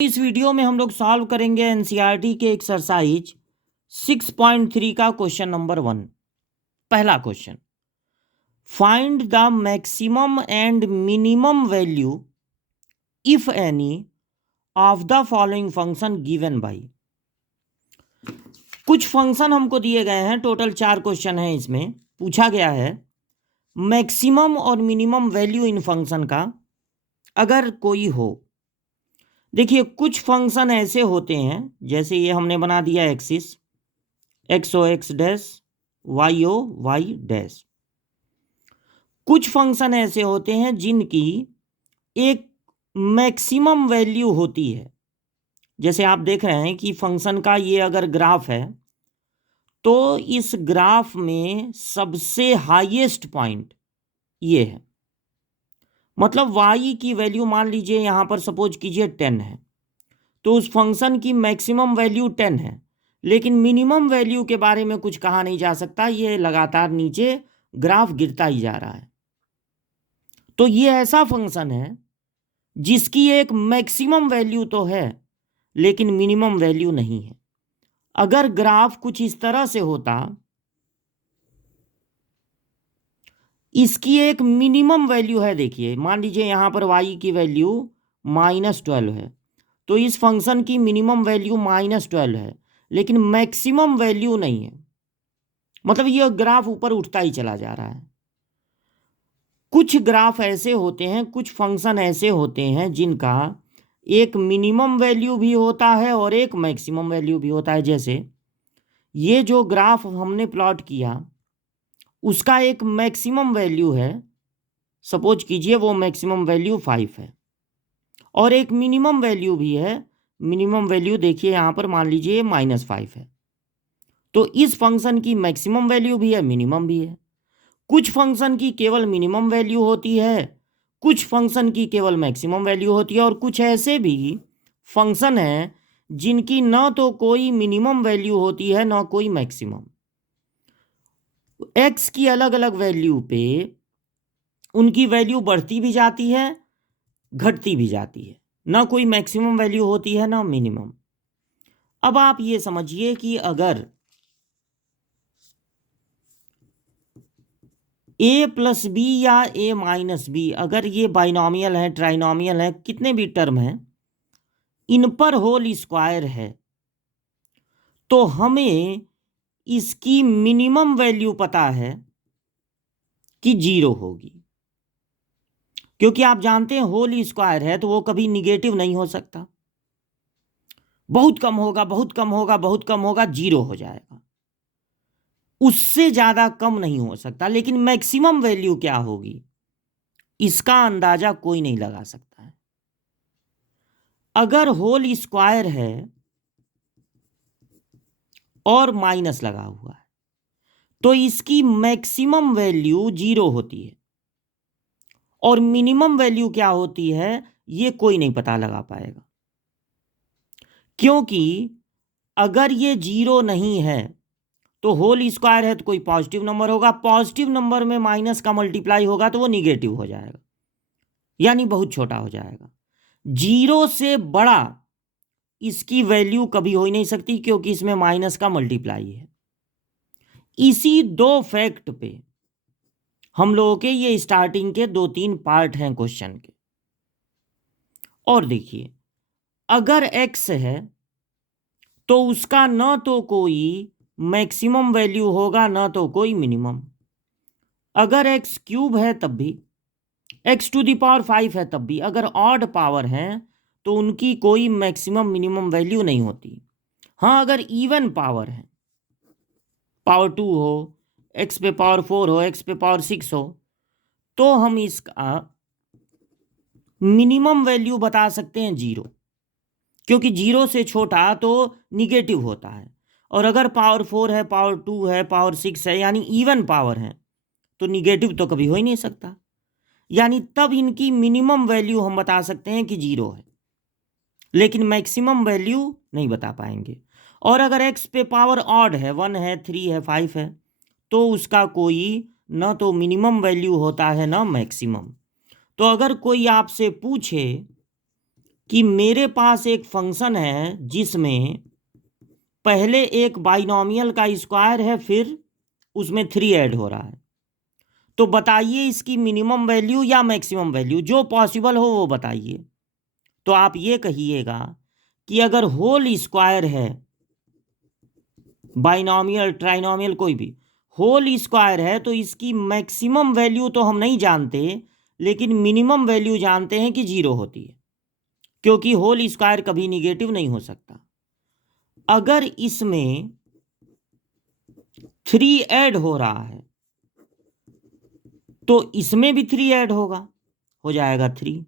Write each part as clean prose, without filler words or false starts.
इस वीडियो में हम लोग सॉल्व करेंगे एनसीईआरटी के एक्सरसाइज 6.3 का क्वेश्चन नंबर 1। पहला question, find the maximum and minimum value if any of the following function given by. कुछ फंक्शन हमको दिए गए हैं, टोटल 4 क्वेश्चन हैं। इसमें पूछा गया है मैक्सिमम और मिनिमम वैल्यू इन फंक्शन का अगर कोई हो। देखिए, कुछ फंक्शन ऐसे होते हैं, जैसे ये हमने बना दिया axis, X O X dash, Y O Y dash. कुछ फंक्शन ऐसे होते हैं जिनकी एक मैक्सिमम वैल्यू होती है। जैसे आप देख रहे हैं कि फंक्शन का ये अगर ग्राफ है तो इस ग्राफ में सबसे हाईएस्ट पॉइंट ये है। मतलब y की वैल्यू मान लीजिए यहां पर सपोज कीजिए 10 है, तो उस फंक्शन की मैक्सिमम वैल्यू 10 है, लेकिन मिनिमम वैल्यू के बारे में कुछ कहा नहीं जा सकता। ये लगातार नीचे ग्राफ गिरता ही जा रहा है। तो ये ऐसा फंक्शन है जिसकी एक मैक्सिमम वैल्यू तो है लेकिन मिनिमम वैल्यू नहीं है। अगर ग्राफ कुछ इस तरह से होता, इसकी एक मिनिमम वैल्यू है, देखिए मान लीजिए यहां पर y की वैल्यू -12 है, तो इस फंक्शन की मिनिमम वैल्यू -12 है लेकिन मैक्सिमम वैल्यू नहीं है। मतलब यह ग्राफ ऊपर उठता ही चला जा रहा है। कुछ ग्राफ ऐसे होते हैं, कुछ फंक्शन ऐसे होते हैं जिनका एक मिनिमम वैल्यू भी होता है और एक मैक्सिमम वैल्यू भी होता है। जैसे ये जो ग्राफ हमने प्लॉट किया उसका एक मैक्सिमम वैल्यू है, सपोज कीजिए वो मैक्सिमम वैल्यू 5 है, और एक मिनिमम वैल्यू भी है। मिनिमम वैल्यू देखिए यहां पर मान लीजिए -5 है। तो इस फंक्शन की मैक्सिमम वैल्यू भी है, मिनिमम भी है। कुछ फंक्शन की केवल मिनिमम वैल्यू होती है, कुछ फंक्शन की केवल मैक्सिमम वैल्यू होती है, और कुछ ऐसे भी फंक्शन हैं जिनकी न तो कोई मिनिमम वैल्यू होती है न कोई मैक्सिमम। एक्स की अलग अलग वैल्यू पे उनकी वैल्यू बढ़ती भी जाती है, घटती भी जाती है, ना कोई मैक्सिमम वैल्यू होती है ना मिनिमम। अब आप ये समझिए कि अगर a प्लस बी या a माइनस बी, अगर ये बाइनोमियल है, ट्राइनोमियल है, कितने भी टर्म हैं, इन पर होल स्क्वायर है, तो हमें इसकी मिनिमम वैल्यू पता है कि 0 होगी। क्योंकि आप जानते हैं होल स्क्वायर है तो वो कभी निगेटिव नहीं हो सकता। बहुत कम होगा, बहुत कम होगा, बहुत कम होगा, 0 हो जाएगा, उससे ज्यादा कम नहीं हो सकता। लेकिन मैक्सिमम वैल्यू क्या होगी इसका अंदाजा कोई नहीं लगा सकता है। अगर होल स्क्वायर है और माइनस लगा हुआ है तो इसकी मैक्सिमम वैल्यू 0 होती है, और मिनिमम वैल्यू क्या होती है ये कोई नहीं पता लगा पाएगा। क्योंकि अगर ये 0 नहीं है तो होल स्क्वायर है तो कोई पॉजिटिव नंबर होगा, पॉजिटिव नंबर में माइनस का मल्टीप्लाई होगा तो वो निगेटिव हो जाएगा, यानी बहुत छोटा हो जाएगा। 0 से बड़ा इसकी वैल्यू कभी हो ही नहीं सकती क्योंकि इसमें माइनस का मल्टीप्लाई है। इसी दो फैक्ट पे हम लोगों के ये स्टार्टिंग के 2-3 पार्ट हैं क्वेश्चन के। और देखिए, अगर x है तो उसका न तो कोई मैक्सिमम वैल्यू होगा न तो कोई मिनिमम। अगर x क्यूब है तब भी, x⁵ है तब भी, अगर ऑड पावर है तो उनकी कोई मैक्सिमम मिनिमम वैल्यू नहीं होती। हाँ, अगर इवन पावर है, पावर 2 हो, x पे पावर 4 हो, x पे पावर 6 हो, तो हम इसका मिनिमम वैल्यू बता सकते हैं 0, क्योंकि 0 से छोटा तो निगेटिव होता है। और अगर पावर 4 है, पावर 2 है, पावर 6 है, यानी इवन पावर है, तो निगेटिव तो कभी हो ही नहीं सकता। यानी तब इनकी मिनिमम वैल्यू हम बता सकते हैं कि 0 है, लेकिन मैक्सिमम वैल्यू नहीं बता पाएंगे। और अगर x पे पावर ऑड है, 1 है, 3 है, 5 है, तो उसका कोई न तो मिनिमम वैल्यू होता है न मैक्सिमम। तो अगर कोई आपसे पूछे कि मेरे पास एक फंक्शन है जिसमें पहले एक बाइनोमियल का स्क्वायर है, फिर उसमें 3 ऐड हो रहा है। तो बताइए इसकी मिनिमम वैल्यू या मैक्सिमम वैल्यू, जो पॉसिबल हो वो बताइए। तो आप ये कहिएगा कि अगर होल स्क्वायर है, बाइनोमियल ट्राइनोमियल कोई भी होल स्क्वायर है, तो इसकी मैक्सिमम वैल्यू तो हम नहीं जानते, लेकिन मिनिमम वैल्यू जानते हैं कि 0 होती है, क्योंकि होल स्क्वायर कभी निगेटिव नहीं हो सकता। अगर इसमें 3 ऐड हो रहा है तो इसमें भी 3 ऐड होगा, हो जाएगा 3।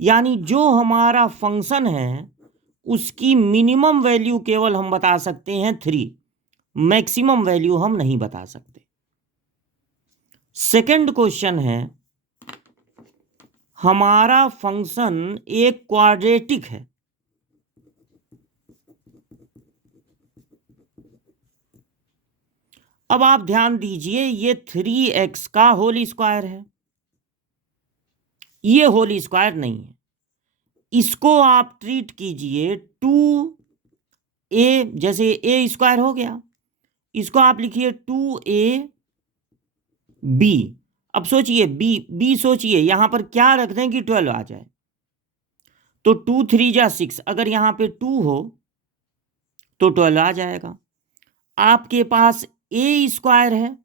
यानी जो हमारा फंक्शन है उसकी मिनिमम वैल्यू केवल हम बता सकते हैं 3, मैक्सिमम वैल्यू हम नहीं बता सकते। सेकंड क्वेश्चन है, हमारा फंक्शन एक क्वाड्रेटिक है। अब आप ध्यान दीजिए, ये 3x का होल स्क्वायर है, ये होल स्क्वायर नहीं है। इसको आप ट्रीट कीजिए 2a, जैसे a स्क्वायर हो गया, इसको आप लिखिए 2ab। अब सोचिए b सोचिए, यहां पर क्या रख दें कि 12 आ जाए। तो 2 3 जा 6, अगर यहां पे 2 हो तो 12 आ जाएगा। आपके पास a स्क्वायर है,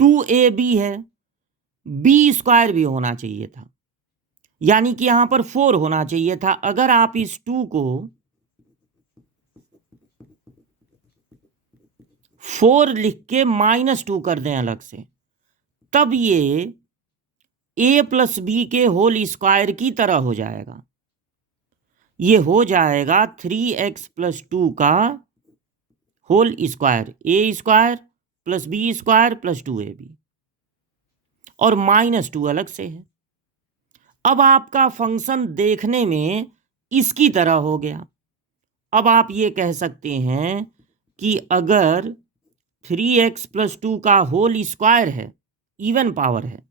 2ab है, b स्क्वायर भी होना चाहिए था, यानी कि यहां पर 4 होना चाहिए था। अगर आप इस 2 को 4 लिख के -2 कर दें अलग से, तब ये a प्लस बी के होल स्क्वायर की तरह हो जाएगा। ये हो जाएगा 3x प्लस 2 का whole square, a square plus B square plus 2ab, और -2 अलग से है। अब आपका फंक्शन देखने में इसकी तरह हो गया। अब आप ये कह सकते हैं कि अगर 3x प्लस 2 का होल स्क्वायर है, इवन पावर है,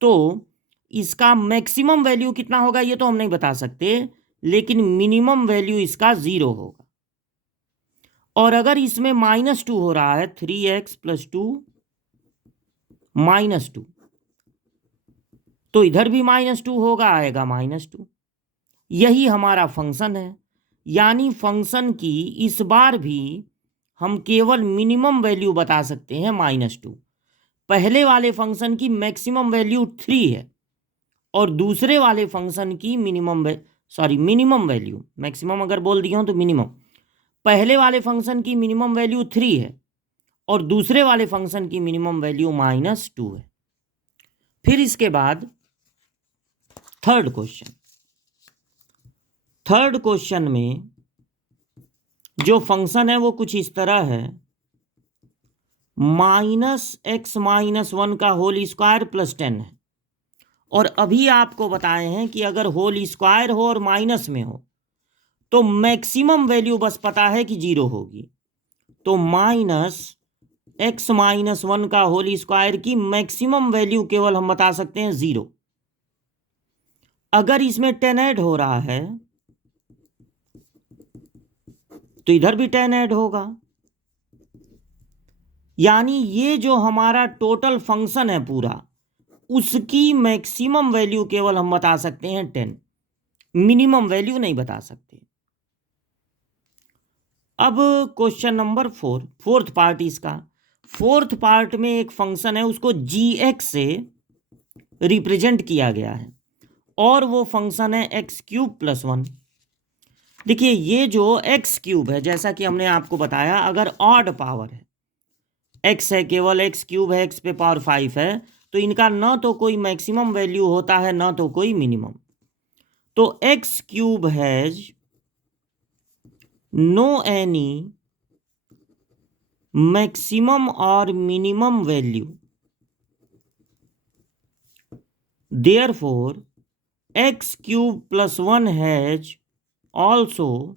तो इसका मैक्सिमम वैल्यू कितना होगा ये तो हम नहीं बता सकते, लेकिन मिनिमम वैल्यू इसका 0 होगा। और अगर इसमें -2 हो रहा है, 3x प्लस 2 -2, तो इधर भी -2 होगा, आएगा -2। यही हमारा फंक्शन है। यानी फंक्शन की इस बार भी हम केवल मिनिमम वैल्यू बता सकते हैं -2। पहले वाले फंक्शन की मैक्सिमम वैल्यू 3 है, और दूसरे वाले फंक्शन की मिनिमम वैल्यू, मैक्सिमम अगर बोल दिया हूं तो मिनिमम, पहले वाले फंक्शन की मिनिमम वैल्यू 3 है और दूसरे वाले फंक्शन की मिनिमम वैल्यू -2 है। फिर इसके बाद थर्ड क्वेश्चन में जो फंक्शन है वो कुछ इस तरह है, -x-1 का होल स्क्वायर प्लस 10 है। और अभी आपको बताए हैं कि अगर होल स्क्वायर हो और माइनस में हो तो मैक्सिमम वैल्यू बस पता है कि 0 होगी। तो -x-1 का होल स्क्वायर की मैक्सिमम वैल्यू केवल हम बता सकते हैं 0। अगर इसमें 10 ऐड हो रहा है तो इधर भी 10 ऐड होगा, यानी ये जो हमारा टोटल फंक्शन है पूरा, उसकी मैक्सिमम वैल्यू केवल हम बता सकते हैं 10, मिनिमम वैल्यू नहीं बता सकते। अब क्वेश्चन नंबर 4, फोर्थ पार्ट इसका। फोर्थ पार्ट में एक फंक्शन है, उसको gx से रिप्रेजेंट किया गया है, और वो फंक्शन है x³ + 1। देखिए ये जो x³ है, जैसा कि हमने आपको बताया, अगर ऑड पावर है, x है केवल, x³ है, x पे पावर 5 है, तो इनका ना तो कोई मैक्सिमम वैल्यू होता है ना तो कोई मिनिमम। तो x³ has no any maximum और minimum value, therefore x³ + 1 has also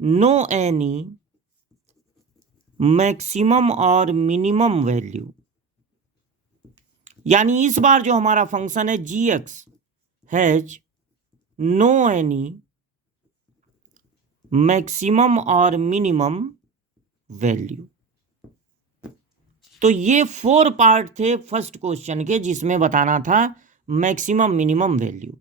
no any maximum और मिनिमम वैल्यू। यानी इस बार जो हमारा फंक्शन है gx has no any maximum और मिनिमम वैल्यू। तो ये 4 पार्ट थे फर्स्ट क्वेश्चन के, जिसमें बताना था मैक्सिमम मिनिमम वैल्यू।